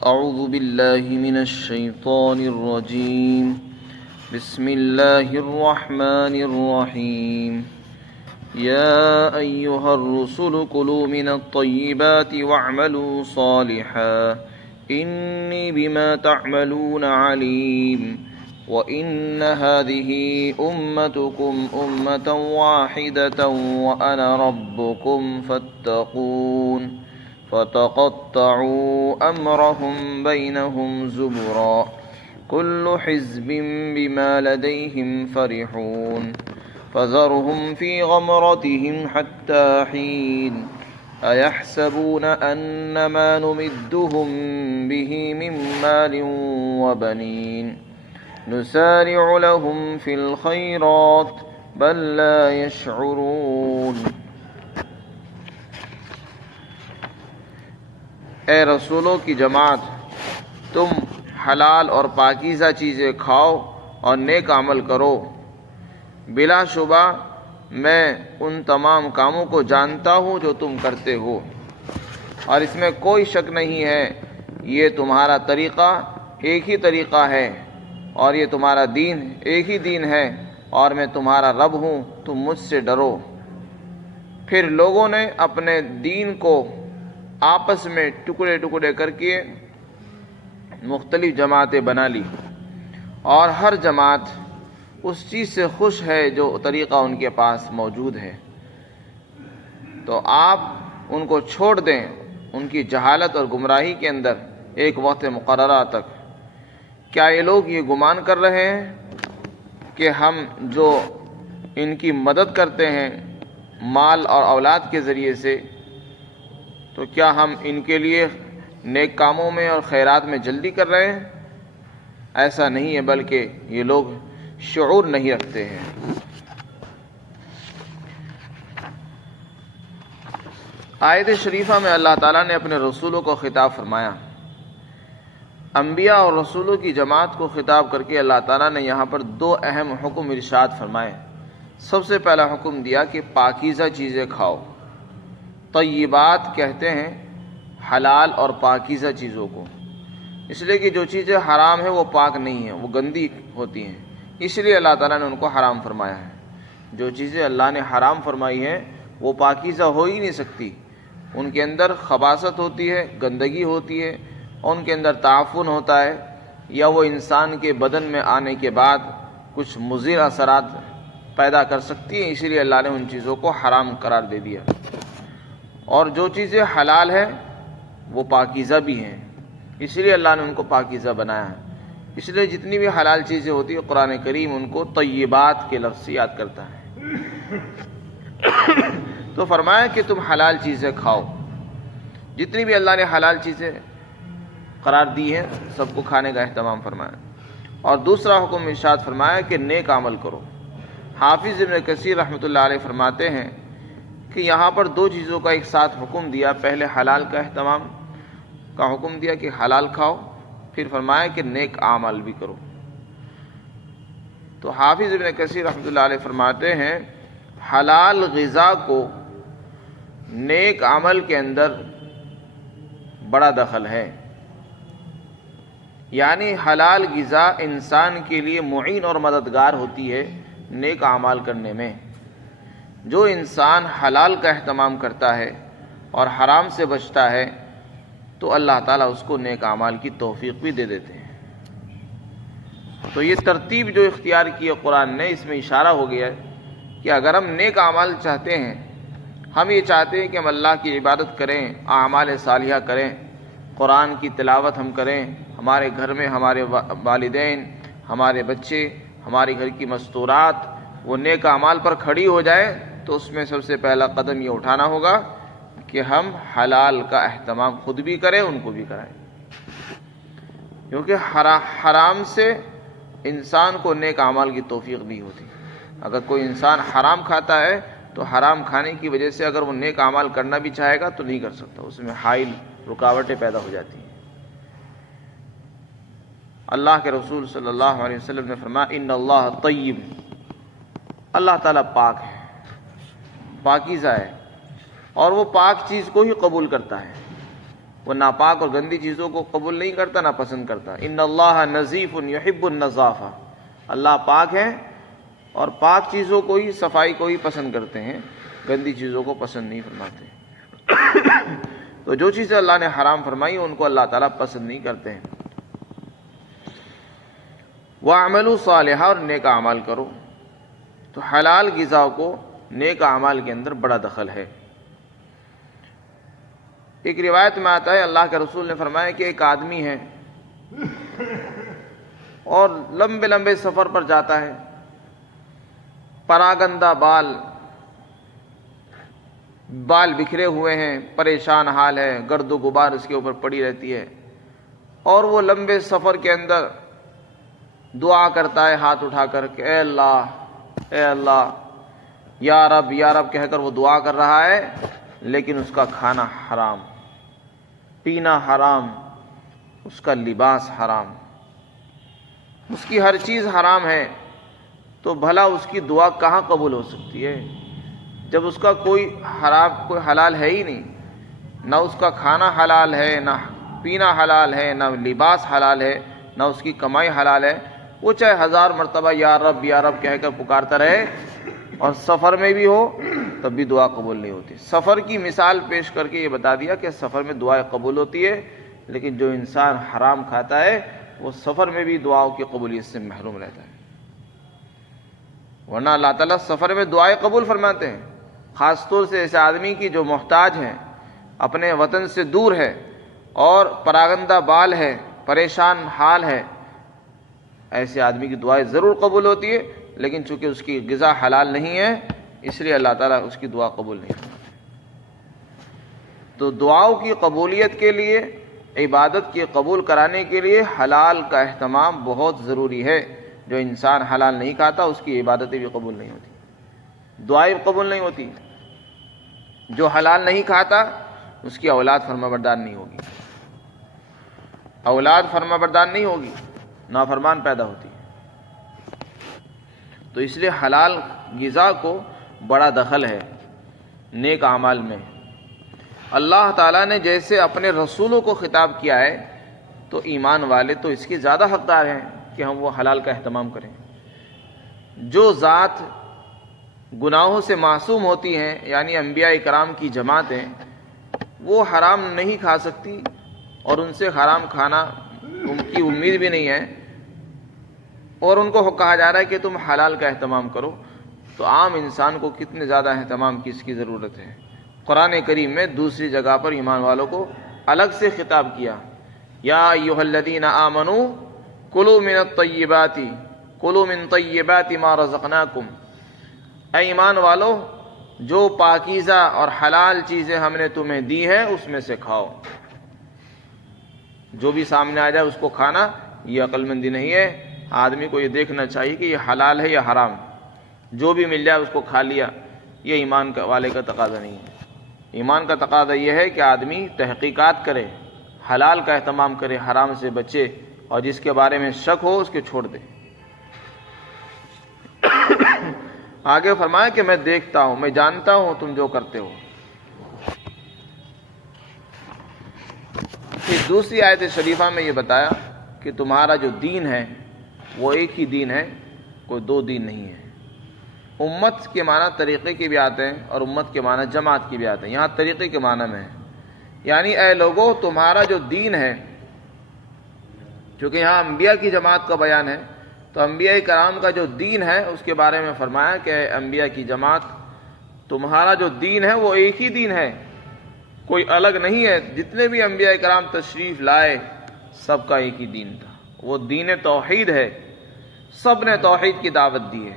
أعوذ بالله من الشيطان الرجيم. بسم الله الرحمن الرحيم. يا أيها الرسل كلوا من الطيبات واعملوا صالحا إني بما تعملون عليم. وإن هذه أمتكم أمة واحدة وأنا ربكم فاتقون. فتقطعوا أمرهم بينهم زبرا كل حزب بما لديهم فرحون. فذرهم في غمرتهم حتى حين. أيحسبون أن ما نمدهم به من مال وبنين نسارع لهم في الخيرات بل لا يشعرون. اے رسولوں کی جماعت، تم حلال اور پاکیزہ چیزیں کھاؤ اور نیک عمل کرو. بلا شبہ میں ان تمام کاموں کو جانتا ہوں جو تم کرتے ہو، اور اس میں کوئی شک نہیں ہے یہ تمہارا طریقہ ایک ہی طریقہ ہے، اور یہ تمہارا دین ایک ہی دین ہے، اور میں تمہارا رب ہوں، تم مجھ سے ڈرو. پھر لوگوں نے اپنے دین کو آپس میں ٹکڑے ٹکڑے کر کے مختلف جماعتیں بنا لی، اور ہر جماعت اس چیز سے خوش ہے جو طریقہ ان کے پاس موجود ہے. تو آپ ان کو چھوڑ دیں ان کی جہالت اور گمراہی کے اندر ایک وقت مقررہ تک. کیا یہ لوگ یہ گمان کر رہے ہیں کہ ہم جو ان کی مدد کرتے ہیں مال اور اولاد کے ذریعے سے، تو کیا ہم ان کے لیے نیک کاموں میں اور خیرات میں جلدی کر رہے ہیں؟ ایسا نہیں ہے، بلکہ یہ لوگ شعور نہیں رکھتے ہیں. آیت شریفہ میں اللہ تعالیٰ نے اپنے رسولوں کو خطاب فرمایا. انبیاء اور رسولوں کی جماعت کو خطاب کر کے اللہ تعالیٰ نے یہاں پر دو اہم حکم ارشاد فرمائے. سب سے پہلا حکم دیا کہ پاکیزہ چیزیں کھاؤ. طیبات کہتے ہیں حلال اور پاکیزہ چیزوں کو، اس لیے کہ جو چیزیں حرام ہیں وہ پاک نہیں ہیں، وہ گندی ہوتی ہیں، اس لیے اللہ تعالیٰ نے ان کو حرام فرمایا ہے. جو چیزیں اللہ نے حرام فرمائی ہیں وہ پاکیزہ ہو ہی نہیں سکتی. ان کے اندر خباثت ہوتی ہے، گندگی ہوتی ہے، ان کے اندر تعفن ہوتا ہے، یا وہ انسان کے بدن میں آنے کے بعد کچھ مضر اثرات پیدا کر سکتی ہیں، اسی لیے اللہ نے ان چیزوں کو حرام قرار دے دیا. اور جو چیزیں حلال ہیں وہ پاکیزہ بھی ہیں، اس لیے اللہ نے ان کو پاکیزہ بنایا ہے. اس لیے جتنی بھی حلال چیزیں ہوتی ہیں قرآن کریم ان کو طیبات کے لفظ سے یاد کرتا ہے. تو فرمایا کہ تم حلال چیزیں کھاؤ. جتنی بھی اللہ نے حلال چیزیں قرار دی ہیں سب کو کھانے کا اہتمام فرمایا. اور دوسرا حکم ارشاد فرمایا کہ نیک عمل کرو. حافظ ابن کثیر رحمۃ اللہ علیہ فرماتے ہیں کہ یہاں پر دو چیزوں کا ایک ساتھ حکم دیا. پہلے حلال کا اہتمام کا حکم دیا کہ حلال کھاؤ، پھر فرمایا کہ نیک اعمال بھی کرو. تو حافظ ابن کثیر رحمۃ اللہ علیہ فرماتے ہیں حلال غذا کو نیک عمل کے اندر بڑا دخل ہے. یعنی حلال غذا انسان کے لیے معین اور مددگار ہوتی ہے نیک اعمال کرنے میں. جو انسان حلال کا اہتمام کرتا ہے اور حرام سے بچتا ہے تو اللہ تعالیٰ اس کو نیک اعمال کی توفیق بھی دے دیتے ہیں. تو یہ ترتیب جو اختیار کی ہے قرآن نے، اس میں اشارہ ہو گیا ہے کہ اگر ہم نیک اعمال چاہتے ہیں، ہم یہ چاہتے ہیں کہ ہم اللہ کی عبادت کریں، اعمال صالحہ کریں، قرآن کی تلاوت ہم کریں، ہمارے گھر میں ہمارے والدین، ہمارے بچے، ہمارے گھر کی مستورات وہ نیک اعمال پر کھڑی ہو جائے، تو اس میں سب سے پہلا قدم یہ اٹھانا ہوگا کہ ہم حلال کا اہتمام خود بھی کریں، ان کو بھی کرائیں. کیونکہ حرام سے انسان کو نیک اعمال کی توفیق نہیں ہوتی. اگر کوئی انسان حرام کھاتا ہے تو حرام کھانے کی وجہ سے اگر وہ نیک اعمال کرنا بھی چاہے گا تو نہیں کر سکتا، اس میں حائل رکاوٹیں پیدا ہو جاتی ہیں. اللہ کے رسول صلی اللہ علیہ وسلم نے فرمایا ان اللہ طیب، اللہ تعالیٰ پاک ہے، پاکیزہ ہے، اور وہ پاک چیز کو ہی قبول کرتا ہے. وہ ناپاک اور گندی چیزوں کو قبول نہیں کرتا، نہ پسند کرتا۔ ان اللہ نظیف یحب النظافہ، اللہ پاک ہے اور پاک چیزوں کو ہی، صفائی کو ہی پسند کرتے ہیں، گندی چیزوں کو پسند نہیں فرماتے۔ تو جو چیزیں اللہ نے حرام فرمائی ان کو اللہ تعالیٰ پسند نہیں کرتے ہیں۔ وَاعْمَلُوا صَالِحًا، اور نیک اعمال کرو۔ تو حلال غذا کو نیک اعمال کے اندر بڑا دخل ہے۔ ایک روایت میں آتا ہے اللہ کے رسول نے فرمایا کہ ایک آدمی ہے اور لمبے لمبے سفر پر جاتا ہے، پراگندہ بال بکھرے ہوئے ہیں، پریشان حال ہے، گرد و غبار اس کے اوپر پڑی رہتی ہے، اور وہ لمبے سفر کے اندر دعا کرتا ہے ہاتھ اٹھا کر کہ اے اللہ یا رب کہہ کر وہ دعا کر رہا ہے، لیکن اس کا کھانا حرام، پینا حرام، اس کا لباس حرام، اس کی ہر چیز حرام ہے، تو بھلا اس کی دعا کہاں قبول ہو سکتی ہے جب اس کا کوئی حلال ہے ہی نہیں، نہ اس کا کھانا حلال ہے، نہ پینا حلال ہے، نہ لباس حلال ہے، نہ اس کی کمائی حلال ہے۔ وہ چاہے 1000 مرتبہ یا رب کہہ کر پکارتا رہے اور سفر میں بھی ہو تب بھی دعا قبول نہیں ہوتی۔ سفر کی مثال پیش کر کے یہ بتا دیا کہ سفر میں دعائیں قبول ہوتی ہے، لیکن جو انسان حرام کھاتا ہے وہ سفر میں بھی دعاؤں کی قبولیت سے محروم رہتا ہے۔ ورنہ اللہ تعالیٰ سفر میں دعائیں قبول فرماتے ہیں، خاص طور سے ایسے آدمی کی جو محتاج ہیں، اپنے وطن سے دور ہے اور پراگندہ بال ہے، پریشان حال ہے، ایسے آدمی کی دعائیں ضرور قبول ہوتی ہے، لیکن چونکہ اس کی غذا حلال نہیں ہے اس لیے اللہ تعالیٰ اس کی دعا قبول نہیں فرماتے۔ تو دعاؤں کی قبولیت کے لیے، عبادت کی قبول کرانے کے لیے حلال کا اہتمام بہت ضروری ہے۔ جو انسان حلال نہیں کھاتا اس کی عبادتیں بھی قبول نہیں ہوتی، دعائیں قبول نہیں ہوتی۔ جو حلال نہیں کھاتا اس کی اولاد فرمانبردار نہیں ہوگی، اولاد فرمانبردار نہیں ہوگی، نافرمان پیدا ہوتی ہے۔ تو اس لیے حلال غذا کو بڑا دخل ہے نیک اعمال میں۔ اللہ تعالیٰ نے جیسے اپنے رسولوں کو خطاب کیا ہے تو ایمان والے تو اس کے زیادہ حقدار ہیں کہ ہم وہ حلال کا اہتمام کریں۔ جو ذات گناہوں سے معصوم ہوتی ہیں، یعنی انبیاء کرام کی جماعتیں، وہ حرام نہیں کھا سکتی اور ان سے حرام کھانا ان کی امید بھی نہیں ہے، اور ان کو کہا جا رہا ہے کہ تم حلال کا اہتمام کرو، تو عام انسان کو کتنے زیادہ اہتمام کی اس کی ضرورت ہے۔ قرآن کریم میں دوسری جگہ پر ایمان والوں کو الگ سے خطاب کیا، یا ایھا الذین آمنوا کلوا من الطیبات کلوا من طیبات ما رزقناکم، اے ایمان والو جو پاکیزہ اور حلال چیزیں ہم نے تمہیں دی ہیں اس میں سے کھاؤ۔ جو بھی سامنے آ جائے اس کو کھانا یہ عقل مندی نہیں ہے۔ آدمی کو یہ دیکھنا چاہیے کہ یہ حلال ہے یا حرام، جو بھی مل جائے اس کو کھا لیا، یہ ایمان والے کا تقاضا نہیں ہے۔ ایمان کا تقاضا یہ ہے کہ آدمی تحقیقات کرے، حلال کا اہتمام کرے، حرام سے بچے، اور جس کے بارے میں شک ہو اس کے چھوڑ دے۔ آگے فرمایا کہ میں دیکھتا ہوں، میں جانتا ہوں تم جو کرتے ہو۔ پھر دوسری آیت شریفہ میں یہ بتایا کہ تمہارا جو دین ہے وہ ایک ہی دین ہے، کوئی دو دین نہیں ہے۔ امت کے معنی طریقے کے بھی آتے ہیں اور امت کے معنی جماعت کے بھی آتے ہیں، یہاں طریقے کے معنی میں ہے، یعنی اے لوگو تمہارا جو دین ہے، چونکہ یہاں انبیاء کی جماعت کا بیان ہے تو انبیاء کرام کا جو دین ہے اس کے بارے میں فرمایا کہ اے انبیاء کی جماعت تمہارا جو دین ہے وہ ایک ہی دین ہے، کوئی الگ نہیں ہے۔ جتنے بھی انبیاء کرام تشریف لائے سب کا ایک ہی دین تھا، وہ دین توحید ہے، سب نے توحید کی دعوت دی ہے۔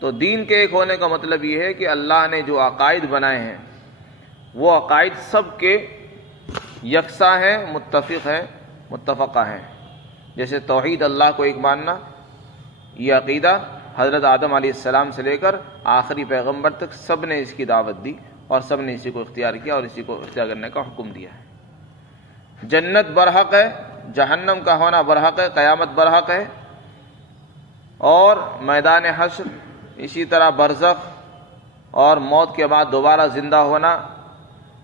تو دین کے ایک ہونے کا مطلب یہ ہے کہ اللہ نے جو عقائد بنائے ہیں وہ عقائد سب کے یکساں ہیں، متفق ہیں، متفقہ ہیں۔ جیسے توحید اللہ کو ایک ماننا، یہ عقیدہ حضرت آدم علیہ السلام سے لے کر آخری پیغمبر تک سب نے اس کی دعوت دی اور سب نے اسی کو اختیار کیا اور اسی کو اختیار کرنے کا حکم دیا ہے۔ جنت برحق ہے، جہنم کا ہونا برحق ہے، قیامت برحق ہے، اور میدان حشر، اسی طرح برزخ اور موت کے بعد دوبارہ زندہ ہونا،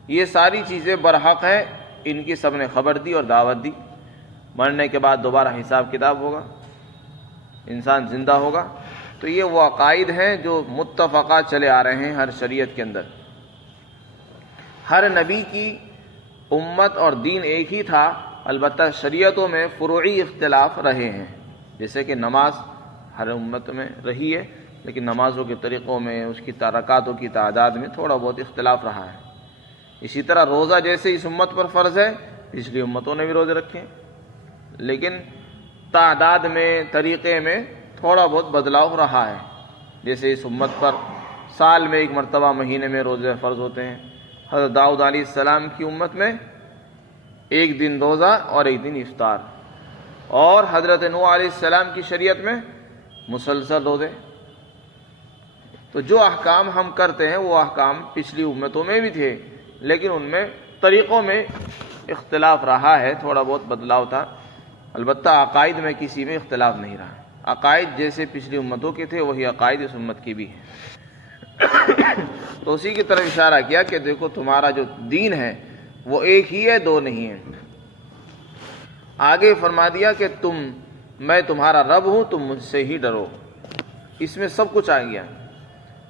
یہ ساری چیزیں برحق ہیں، ان کی سب نے خبر دی اور دعوت دی۔ مرنے کے بعد دوبارہ حساب کتاب ہوگا، انسان زندہ ہوگا۔ تو یہ وہ عقائد ہیں جو متفقہ چلے آ رہے ہیں ہر شریعت کے اندر۔ ہر نبی کی امت اور دین ایک ہی تھا، البتہ شریعتوں میں فروعی اختلاف رہے ہیں۔ جیسے کہ نماز ہر امت میں رہی ہے، لیکن نمازوں کے طریقوں میں، اس کی رکعتوں کی تعداد میں تھوڑا بہت اختلاف رہا ہے۔ اسی طرح روزہ جیسے اس امت پر فرض ہے، پچھلی امتوں نے بھی روزے رکھے ہیں، لیکن تعداد میں، طریقے میں تھوڑا بہت بدلاؤ رہا ہے۔ جیسے اس امت پر سال میں ایک مرتبہ مہینے میں روزے فرض ہوتے ہیں، حضرت داؤد علیہ السلام کی امت میں ایک دن روزہ اور ایک دن افطار، اور حضرت نوح علیہ السلام کی شریعت میں مسلسل روزے۔ تو جو احکام ہم کرتے ہیں وہ احکام پچھلی امتوں میں بھی تھے، لیکن ان میں طریقوں میں اختلاف رہا ہے، تھوڑا بہت بدلاؤ تھا۔ البتہ عقائد میں کسی میں اختلاف نہیں رہا۔ عقائد جیسے پچھلی امتوں کے تھے وہی عقائد اس امت کی بھی ہیں۔ تو اسی کی طرف اشارہ کیا کہ دیکھو تمہارا جو دین ہے وہ ایک ہی ہے، دو نہیں ہے۔ آگے فرما دیا کہ میں تمہارا رب ہوں، تم مجھ سے ہی ڈرو۔ اس میں سب کچھ آ گیا۔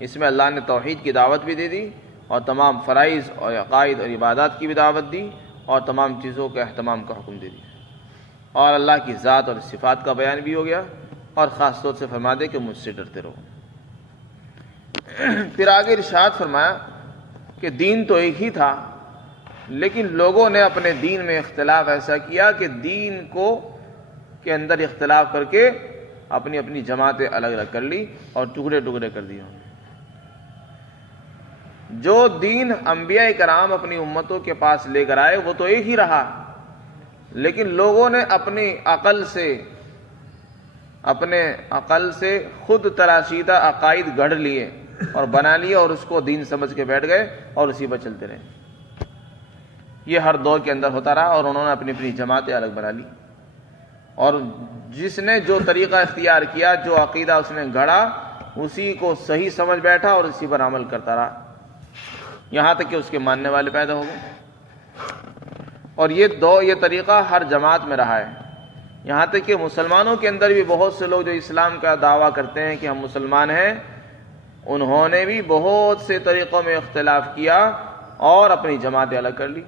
اس میں اللہ نے توحید کی دعوت بھی دے دی، اور تمام فرائض اور عقائد اور عبادات کی بھی دعوت دی، اور تمام چیزوں کے اہتمام کا حکم دے دیا، اور اللہ کی ذات اور صفات کا بیان بھی ہو گیا، اور خاص طور سے فرما دے کہ مجھ سے ڈرتے رہو۔ پھر آگے ارشاد فرمایا کہ دین تو ایک ہی تھا، لیکن لوگوں نے اپنے دین میں اختلاف ایسا کیا کہ دین کے اندر اختلاف کر کے اپنی اپنی جماعتیں الگ الگ کر لی اور ٹکڑے ٹکڑے کر دیے۔ جو دین انبیاء کرام اپنی امتوں کے پاس لے کر آئے وہ تو ایک ہی رہا، لیکن لوگوں نے اپنے عقل سے خود تراشیدہ عقائد گھڑ لیے اور بنا لیے، اور اس کو دین سمجھ کے بیٹھ گئے اور اسی پر چلتے رہے۔ یہ ہر دور کے اندر ہوتا رہا، اور انہوں نے اپنی اپنی جماعتیں الگ بنا لی، اور جس نے جو طریقہ اختیار کیا، جو عقیدہ اس نے گھڑا، اسی کو صحیح سمجھ بیٹھا اور اسی پر عمل کرتا رہا، یہاں تک کہ اس کے ماننے والے پیدا ہو گئے۔ اور یہ طریقہ ہر جماعت میں رہا ہے، یہاں تک کہ مسلمانوں کے اندر بھی بہت سے لوگ جو اسلام کا دعویٰ کرتے ہیں کہ ہم مسلمان ہیں، انہوں نے بھی بہت سے طریقوں میں اختلاف کیا اور اپنی جماعتیں الگ کر لی۔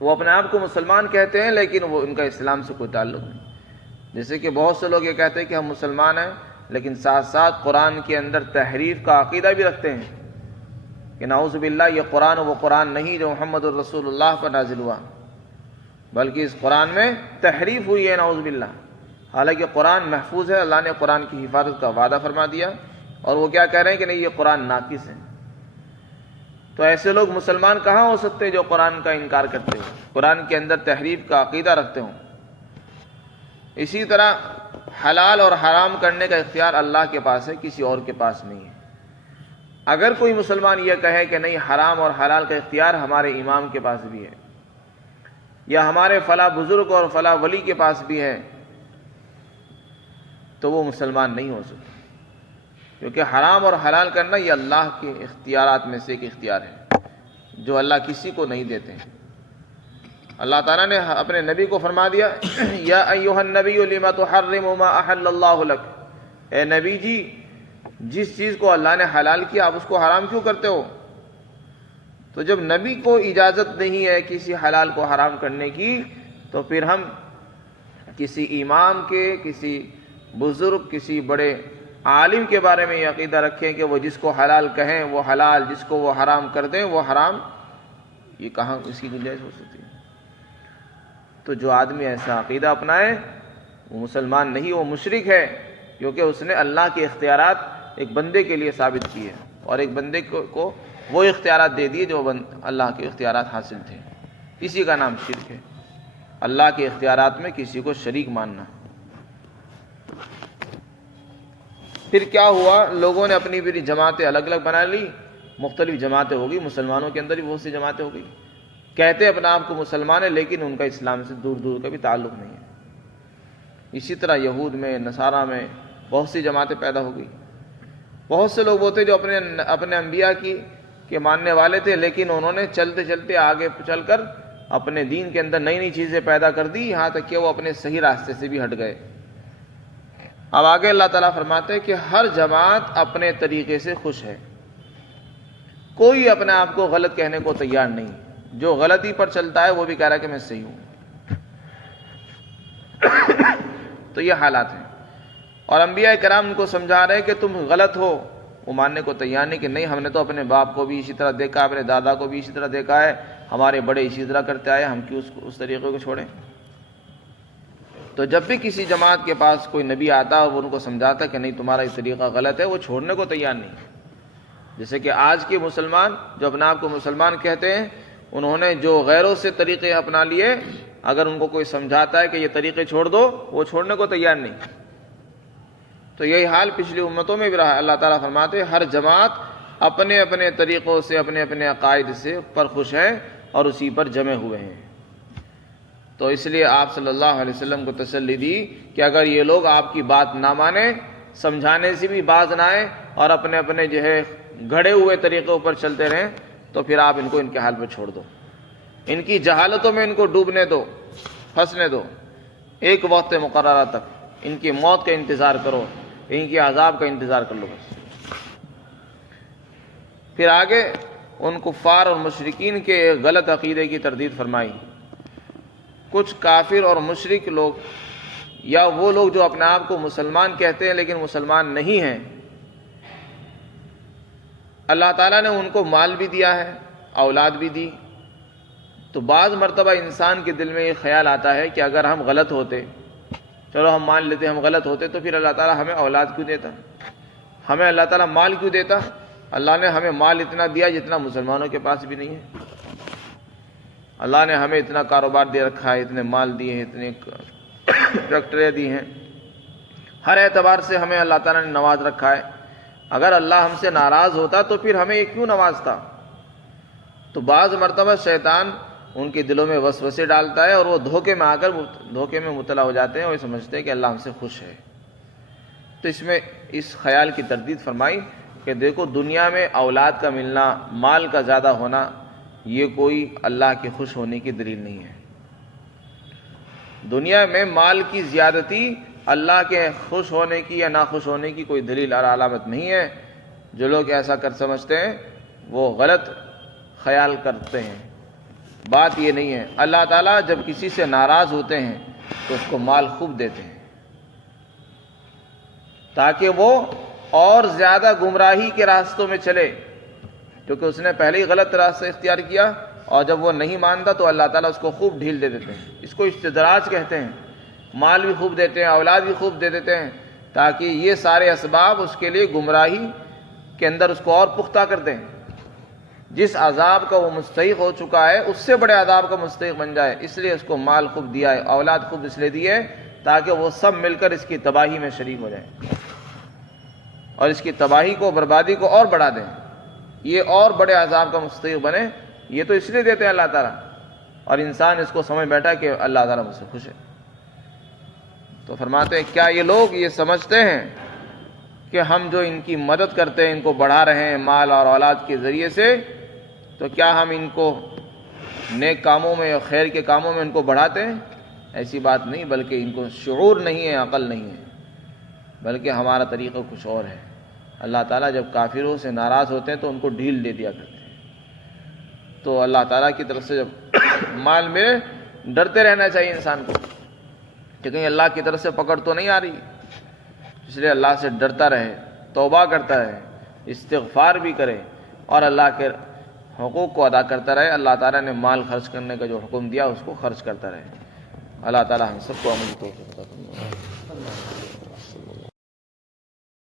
وہ اپنے آپ کو مسلمان کہتے ہیں، لیکن وہ ان کا اسلام سے کوئی تعلق نہیں۔ جیسے کہ بہت سے لوگ یہ کہتے ہیں کہ ہم مسلمان ہیں، لیکن ساتھ ساتھ قرآن کے اندر تحریف کا عقیدہ بھی رکھتے ہیں کہ نعوذ باللہ یہ قرآن وہ قرآن نہیں جو محمد الرسول اللہ پر نازل ہوا، بلکہ اس قرآن میں تحریف ہوئی ہے، نعوذ باللہ۔ حالانکہ قرآن محفوظ ہے، اللہ نے قرآن کی حفاظت کا وعدہ فرما دیا، اور وہ کیا کہہ رہے ہیں کہ نہیں یہ قرآن ناقص ہے۔ تو ایسے لوگ مسلمان کہاں ہو سکتے جو قرآن کا انکار کرتے ہو، قرآن کے اندر تحریف کا عقیدہ رکھتے ہوں۔ اسی طرح حلال اور حرام کرنے کا اختیار اللہ کے پاس ہے، کسی اور کے پاس نہیں ہے۔ اگر کوئی مسلمان یہ کہے کہ نہیں حرام اور حلال کا اختیار ہمارے امام کے پاس بھی ہے، یا ہمارے فلاں بزرگ اور فلاں ولی کے پاس بھی ہے، تو وہ مسلمان نہیں ہو سکتا، کیونکہ حرام اور حلال کرنا یہ اللہ کے اختیارات میں سے ایک اختیار ہے جو اللہ کسی کو نہیں دیتے ہیں۔ اللہ تعالیٰ نے اپنے نبی کو فرما دیا یا ایھا النبی لما تحرم ما احل اللہ لک، اے نبی جی جس چیز کو اللہ نے حلال کیا آپ اس کو حرام کیوں کرتے ہو؟ تو جب نبی کو اجازت نہیں ہے کسی حلال کو حرام کرنے کی، تو پھر ہم کسی امام کے، کسی بزرگ، کسی بڑے عالم کے بارے میں یہ عقیدہ رکھیں کہ وہ جس کو حلال کہیں وہ حلال، جس کو وہ حرام کر دیں وہ حرام، یہ کہاں اس کی گنجائش ہو سکتی ہے؟ تو جو آدمی ایسا عقیدہ اپنائے وہ مسلمان نہیں، وہ مشرک ہے، کیونکہ اس نے اللہ کے اختیارات ایک بندے کے لیے ثابت کیے، اور ایک بندے کو وہ اختیارات دے دیے جو اللہ کے اختیارات حاصل تھے۔ اسی کا نام شرک ہے، اللہ کے اختیارات میں کسی کو شریک ماننا۔ پھر کیا ہوا؟ لوگوں نے اپنی اپنی جماعتیں الگ الگ بنا لی، مختلف جماعتیں ہو گئی، مسلمانوں کے اندر بھی بہت سی جماعتیں ہو گئی، کہتے اپنے آپ کو مسلمان ہیں لیکن ان کا اسلام سے دور دور کا بھی تعلق نہیں ہے۔ اسی طرح یہود میں، نصارہ میں بہت سی جماعتیں پیدا ہو گئی۔ بہت سے لوگ ہوتے جو اپنے انبیاء کے ماننے والے تھے، لیکن انہوں نے چلتے چلتے آگے چل کر اپنے دین کے اندر نئی نئی چیزیں پیدا کر دی، یہاں تک کہ وہ اپنے صحیح راستے سے بھی ہٹ گئے۔ اب آگے اللہ تعالیٰ فرماتے ہیں کہ ہر جماعت اپنے طریقے سے خوش ہے، کوئی اپنے آپ کو غلط کہنے کو تیار نہیں، جو غلطی پر چلتا ہے وہ بھی کہہ رہا ہے کہ میں صحیح ہوں۔ تو یہ حالات ہیں، اور انبیاء کرام ان کو سمجھا رہے ہیں کہ تم غلط ہو، وہ ماننے کو تیار نہیں کہ نہیں، ہم نے تو اپنے باپ کو بھی اسی طرح دیکھا، اپنے دادا کو بھی اسی طرح دیکھا ہے، ہمارے بڑے اسی طرح کرتے آئے، ہم کیوں اس طریقے کو چھوڑیں۔ تو جب بھی کسی جماعت کے پاس کوئی نبی آتا اور وہ ان کو سمجھاتا کہ نہیں تمہارا یہ طریقہ غلط ہے، وہ چھوڑنے کو تیار نہیں۔ جیسے کہ آج کے مسلمان جو اپنے آپ کو مسلمان کہتے ہیں، انہوں نے جو غیروں سے طریقے اپنا لیے، اگر ان کو کوئی سمجھاتا ہے کہ یہ طریقے چھوڑ دو، وہ چھوڑنے کو تیار نہیں۔ تو یہی حال پچھلی امتوں میں بھی رہا۔ اللہ تعالیٰ فرماتے ہیں ہر جماعت اپنے اپنے طریقوں سے، اپنے اپنے عقائد سے پر خوش ہیں اور اسی پر جمے ہوئے ہیں۔ تو اس لیے آپ صلی اللہ علیہ وسلم کو تسلی دی کہ اگر یہ لوگ آپ کی بات نہ مانیں، سمجھانے سے بھی باز نہ آئیں اور اپنے اپنے جو ہے گھڑے ہوئے طریقوں پر چلتے رہیں، تو پھر آپ ان کو ان کے حال پہ چھوڑ دو، ان کی جہالتوں میں ان کو ڈوبنے دو، پھنسنے دو، ایک وقت مقررہ تک ان کی موت کا انتظار کرو، ان کی عذاب کا انتظار کر لو بس۔ پھر آگے ان کفار اور مشرکین کے غلط عقیدے کی تردید فرمائی۔ کچھ کافر اور مشرک لوگ، یا وہ لوگ جو اپنے آپ کو مسلمان کہتے ہیں لیکن مسلمان نہیں ہیں، اللہ تعالیٰ نے ان کو مال بھی دیا ہے، اولاد بھی دی، تو بعض مرتبہ انسان کے دل میں یہ خیال آتا ہے کہ اگر ہم غلط ہوتے، چلو ہم مان لیتے ہم غلط ہوتے، تو پھر اللہ تعالیٰ ہمیں اولاد کیوں دیتا، ہمیں اللہ تعالیٰ مال کیوں دیتا؟ اللہ نے ہمیں مال اتنا دیا جتنا مسلمانوں کے پاس بھی نہیں ہے، اللہ نے ہمیں اتنا کاروبار دے رکھا ہے، اتنے مال دیے ہیں، اتنے ٹریکٹریں دی ہیں، ہر اعتبار سے ہمیں اللہ تعالیٰ نے نواز رکھا ہے، اگر اللہ ہم سے ناراض ہوتا تو پھر ہمیں یہ کیوں نوازتا؟ تو بعض مرتبہ شیطان ان کے دلوں میں وسوسے ڈالتا ہے اور وہ دھوکے میں آ کر دھوکے میں مبتلا ہو جاتے ہیں اور یہ سمجھتے ہیں کہ اللہ ہم سے خوش ہے۔ تو اس میں اس خیال کی تردید فرمائی کہ دیکھو دنیا میں اولاد کا ملنا، مال کا زیادہ ہونا، یہ کوئی اللہ کے خوش ہونے کی دلیل نہیں ہے۔ دنیا میں مال کی زیادتی اللہ کے خوش ہونے کی یا ناخوش ہونے کی کوئی دلیل اور علامت نہیں ہے۔ جو لوگ ایسا کر سمجھتے ہیں وہ غلط خیال کرتے ہیں، بات یہ نہیں ہے۔ اللہ تعالیٰ جب کسی سے ناراض ہوتے ہیں تو اس کو مال خوب دیتے ہیں تاکہ وہ اور زیادہ گمراہی کے راستوں میں چلے، کیونکہ اس نے پہلے ہی غلط راستہ اختیار کیا، اور جب وہ نہیں مانتا تو اللہ تعالیٰ اس کو خوب ڈھیل دے دیتے ہیں۔ اس کو استدراج کہتے ہیں، مال بھی خوب دیتے ہیں، اولاد بھی خوب دے دیتے ہیں، تاکہ یہ سارے اسباب اس کے لیے گمراہی کے اندر اس کو اور پختہ کر دیں، جس عذاب کا وہ مستحق ہو چکا ہے اس سے بڑے عذاب کا مستحق بن جائے۔ اس لیے اس کو مال خوب دیا ہے، اولاد خوب اس لیے دی ہے تاکہ وہ سب مل کر اس کی تباہی میں شریک ہو جائیں اور اس کی تباہی کو، بربادی کو اور بڑھا دیں، یہ اور بڑے عذاب کا مستحق بنے۔ یہ تو اس لیے دیتے ہیں اللہ تعالیٰ، اور انسان اس کو سمجھ بیٹھا کہ اللہ تعالیٰ مجھ سے خوش ہے۔ تو فرماتے ہیں کیا یہ لوگ یہ سمجھتے ہیں کہ ہم جو ان کی مدد کرتے ہیں، ان کو بڑھا رہے ہیں مال اور اولاد کے ذریعے سے، تو کیا ہم ان کو نیک کاموں میں اور خیر کے کاموں میں ان کو بڑھاتے ہیں؟ ایسی بات نہیں، بلکہ ان کو شعور نہیں ہے، عقل نہیں ہے، بلکہ ہمارا طریقہ کچھ اور ہے۔ اللہ تعالیٰ جب کافروں سے ناراض ہوتے ہیں تو ان کو ڈھیل دے دیا کرتے ہیں۔ تو اللہ تعالیٰ کی طرف سے جب مال ملے، ڈرتے رہنا چاہیے انسان کو کہ کہیں اللہ کی طرف سے پکڑ تو نہیں آ رہی، اس لیے اللہ سے ڈرتا رہے، توبہ کرتا رہے، استغفار بھی کرے اور اللہ کے حقوق کو ادا کرتا رہے۔ اللہ تعالیٰ نے مال خرچ کرنے کا جو حکم دیا اس کو خرچ کرتا رہے۔ اللہ تعالیٰ ہم سب کو عمل توفیق عطا فرمائے۔